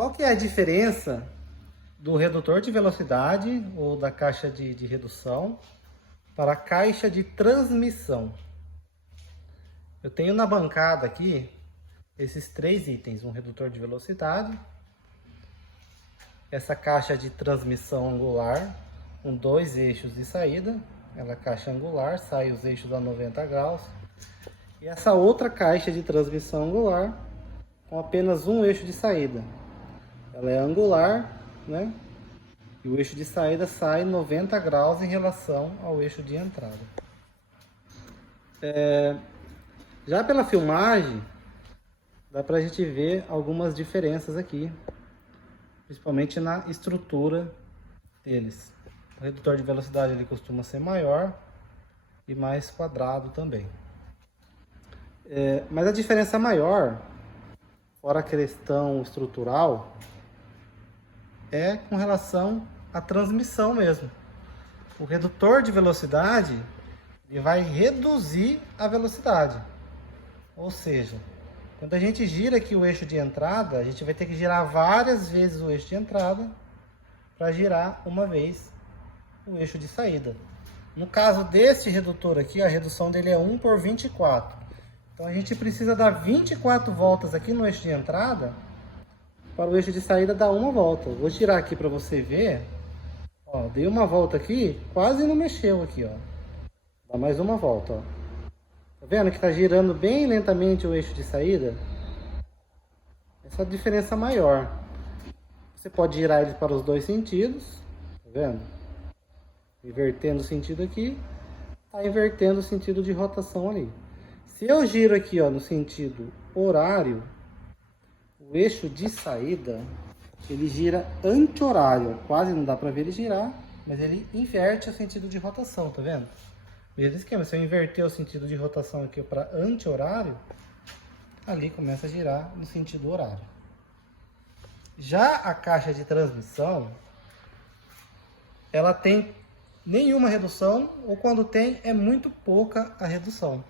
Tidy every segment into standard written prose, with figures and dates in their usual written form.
Qual que é a diferença do redutor de velocidade ou da caixa de redução para a caixa de transmissão? Eu tenho na bancada aqui esses três itens: um redutor de velocidade, essa caixa de transmissão angular com dois eixos de saída, ela é caixa angular, sai os eixos a 90 graus, e essa outra caixa de transmissão angular com apenas um eixo de saída. Ela é angular, né? E o eixo de saída sai 90 graus em relação ao eixo de entrada. Já pela filmagem, dá pra gente ver algumas diferenças aqui, principalmente na estrutura deles. O redutor de velocidade ele costuma ser maior e mais quadrado também. Mas a diferença maior, fora a questão estrutural, é com relação à transmissão mesmo. O redutor de velocidade ele vai reduzir a velocidade. Ou seja, quando a gente gira aqui o eixo de entrada, a gente vai ter que girar várias vezes o eixo de entrada para girar uma vez o eixo de saída. No caso deste redutor aqui, a redução dele é 1 por 24. Então a gente precisa dar 24 voltas aqui no eixo de entrada para o eixo de saída dar uma volta. Vou girar aqui para você ver. Ó, dei uma volta aqui, quase não mexeu aqui, ó. Dá mais uma volta, ó. Tá vendo que tá girando bem lentamente o eixo de saída? Essa é a diferença maior. Você pode girar ele para os dois sentidos, tá vendo? Invertendo o sentido aqui, tá invertendo o sentido de rotação ali. Se eu giro aqui, ó, no sentido horário, o eixo de saída, ele gira anti-horário. Quase não dá para ver ele girar, mas ele inverte o sentido de rotação, tá vendo? Mesmo esquema, se eu inverter o sentido de rotação aqui para anti-horário, ali começa a girar no sentido horário. Já a caixa de transmissão, ela tem nenhuma redução, ou quando tem, é muito pouca a redução.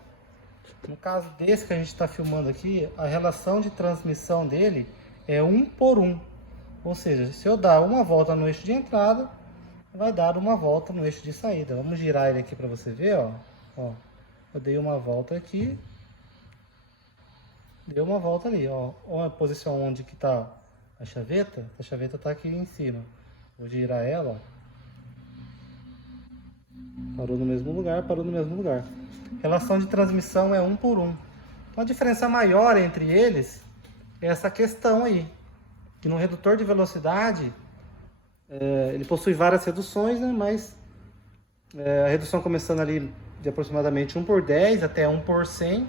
No caso desse que a gente está filmando aqui, a relação de transmissão dele é 1 por 1. Ou seja, se eu dar uma volta no eixo de entrada, vai dar uma volta no eixo de saída. Vamos girar ele aqui para você ver, ó. Ó. Eu dei uma volta aqui, deu uma volta ali, ó. Olha a posição onde que tá a chaveta está aqui em cima. Vou girar ela, ó. Parou no mesmo lugar, parou no mesmo lugar. Relação de transmissão é 1 por 1. Então a diferença maior entre eles é essa questão aí. Que no redutor de velocidade, ele possui várias reduções, né? Mas a redução começando ali de aproximadamente 1 por 10 até 1 por 100.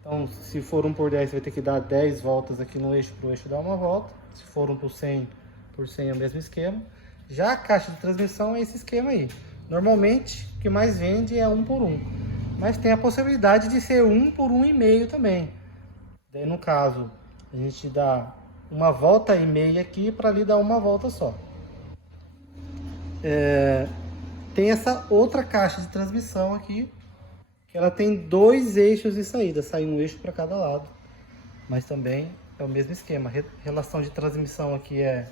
Então se for 1 por 10 você vai ter que dar 10 voltas aqui no eixo para o eixo dar uma volta. Se for 1 por 100 é o mesmo esquema. Já a caixa de transmissão é esse esquema aí. Normalmente o que mais vende é 1 por 1, mas tem a possibilidade de ser 1 por 1,5 também. Daí no caso a gente dá uma volta e meia aqui para ali dar uma volta só. Tem essa outra caixa de transmissão aqui, que ela tem dois eixos de saída, sai um eixo para cada lado, mas também é o mesmo esquema. Relação de transmissão aqui é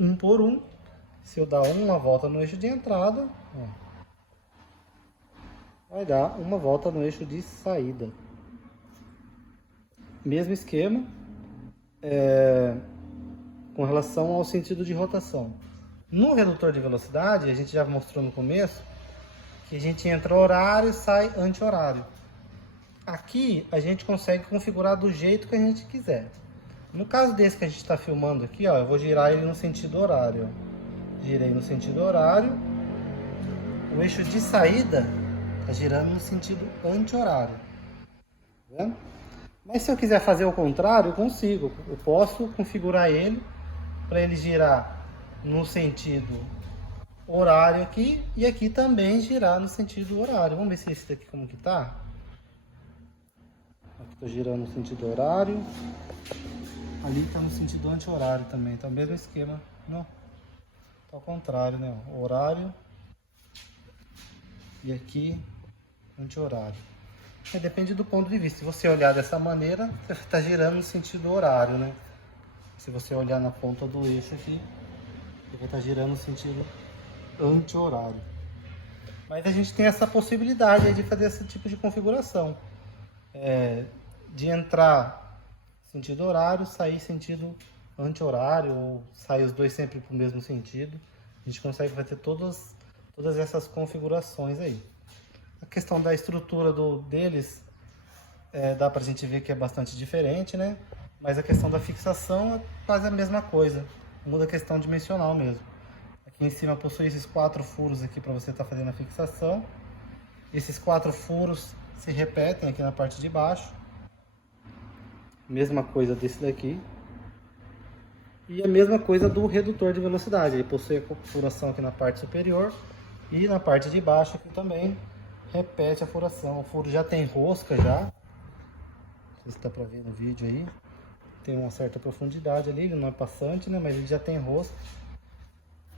1 por 1. Se eu dar uma volta no eixo de entrada, ó, vai dar uma volta no eixo de saída. Mesmo esquema, com relação ao sentido de rotação. No redutor de velocidade, a gente já mostrou no começo, que a gente entra horário e sai anti-horário. Aqui a gente consegue configurar do jeito que a gente quiser. No caso desse que a gente está filmando aqui, ó, eu vou girar ele no sentido horário, ó. Girei no sentido horário, o eixo de saída está girando no sentido anti-horário. Tá vendo? Mas se eu quiser fazer o contrário, eu consigo. Eu posso configurar ele para ele girar no sentido horário aqui e aqui também girar no sentido horário. Vamos ver se esse daqui como que tá. Aqui estou girando no sentido horário. Ali está no sentido anti-horário também. Então, mesmo esquema. Não. Tá ao contrário, né? Horário e aqui anti-horário. Depende do ponto de vista. Se você olhar dessa maneira, você está girando no sentido horário, né? Se você olhar na ponta do eixo aqui, ele vai estar girando no sentido anti-horário. Mas a gente tem essa possibilidade aí de fazer esse tipo de configuração. De entrar sentido horário, sair sentido anti-horário, ou sair os dois sempre para o mesmo sentido. A gente consegue fazer todas essas configurações aí. A questão da estrutura deles, dá pra gente ver que é bastante diferente, né? Mas a questão da fixação é quase a mesma coisa. Muda a questão dimensional mesmo. Aqui em cima possui esses 4 furos aqui para você estar fazendo a fixação. Esses 4 furos se repetem aqui na parte de baixo. Mesma coisa desse daqui. E a mesma coisa do redutor de velocidade. Ele possui a furação aqui na parte superior e na parte de baixo aqui também repete a furação. O furo já tem rosca já. Não sei se dá para ver no vídeo aí. Tem uma certa profundidade ali, ele não é passante, né? Mas ele já tem rosca.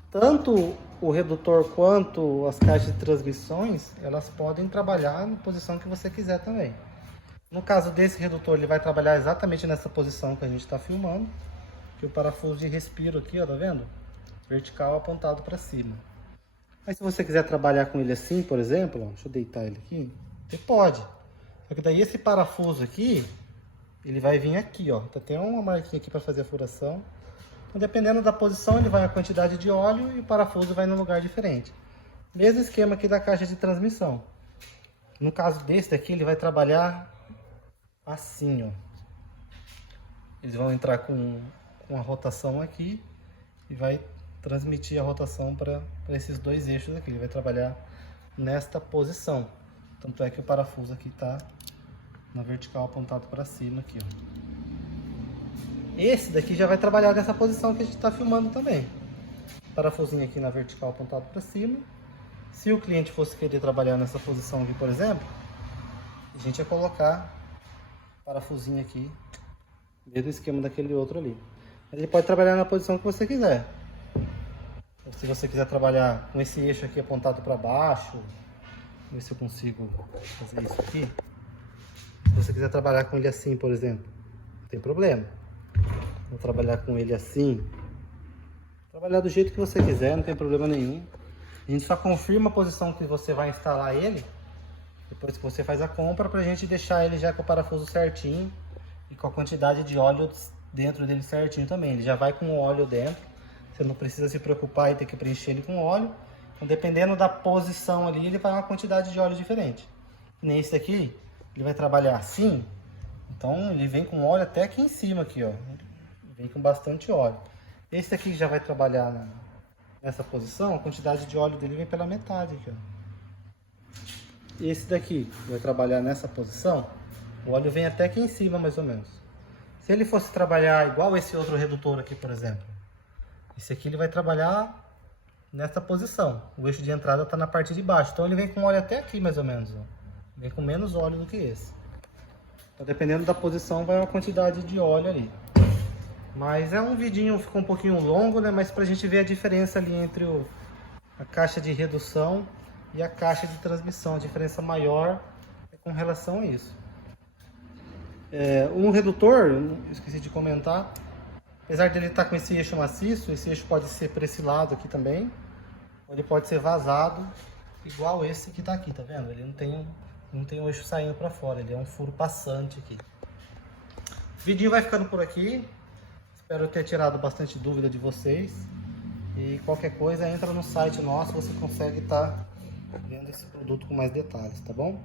Tanto o redutor quanto as caixas de transmissões, elas podem trabalhar na posição que você quiser também. No caso desse redutor, ele vai trabalhar exatamente nessa posição que a gente está filmando. Que o parafuso de respiro aqui, ó, tá vendo? Vertical apontado para cima. Mas se você quiser trabalhar com ele assim, por exemplo, ó, deixa eu deitar ele aqui, você pode. Só que daí esse parafuso aqui, ele vai vir aqui, ó. Tem uma marquinha aqui para fazer a furação. Então, dependendo da posição, ele vai a quantidade de óleo e o parafuso vai num lugar diferente. Mesmo esquema aqui da caixa de transmissão. No caso desse daqui, ele vai trabalhar assim, ó. Eles vão entrar com a rotação aqui e vai transmitir a rotação para esses dois eixos aqui. Ele vai trabalhar nesta posição. Tanto é que o parafuso aqui está na vertical apontado para cima aqui, ó. Esse daqui já vai trabalhar nessa posição que a gente está filmando também. Parafusinho aqui na vertical apontado para cima. Se o cliente fosse querer trabalhar nessa posição aqui, por exemplo, a gente ia colocar parafusinho aqui, mesmo esquema daquele outro ali. Ele pode trabalhar na posição que você quiser. Se você quiser trabalhar com esse eixo aqui apontado para baixo, ver se eu consigo fazer isso aqui. Se você quiser trabalhar com ele assim, por exemplo, não tem problema. Vou trabalhar com ele assim. Trabalhar do jeito que você quiser, não tem problema nenhum. A gente só confirma a posição que você vai instalar ele depois que você faz a compra, pra gente deixar ele já com o parafuso certinho e com a quantidade de óleo dentro dele certinho também. Ele já vai com o óleo dentro. Você não precisa se preocupar em ter que preencher ele com óleo. Então, dependendo da posição ali, ele vai uma quantidade de óleo diferente. Nesse aqui, ele vai trabalhar assim. Então, ele vem com óleo até aqui em cima, aqui, ó. Vem com bastante óleo. Esse aqui já vai trabalhar nessa posição, a quantidade de óleo dele vem pela metade aqui, ó. Esse daqui vai trabalhar nessa posição, o óleo vem até aqui em cima, mais ou menos. Se ele fosse trabalhar igual esse outro redutor aqui, por exemplo, esse aqui ele vai trabalhar nessa posição. O eixo de entrada está na parte de baixo, então ele vem com óleo até aqui, mais ou menos, ó. Vem com menos óleo do que esse. Então, dependendo da posição, vai uma quantidade de óleo ali. Mas é um vidinho, ficou um pouquinho longo, né? Mas pra gente ver a diferença ali entre a caixa de redução e a caixa de transmissão. A diferença maior é com relação a isso. Um redutor, eu esqueci de comentar, apesar de ele estar com esse eixo maciço, esse eixo pode ser para esse lado aqui também, ou ele pode ser vazado, igual esse que está aqui, tá vendo? Ele não tem o eixo saindo para fora, ele é um furo passante aqui. O vidinho vai ficando por aqui. Espero ter tirado bastante dúvida de vocês. E qualquer coisa, entra no site nosso, você consegue estar vendo esse produto com mais detalhes, tá bom?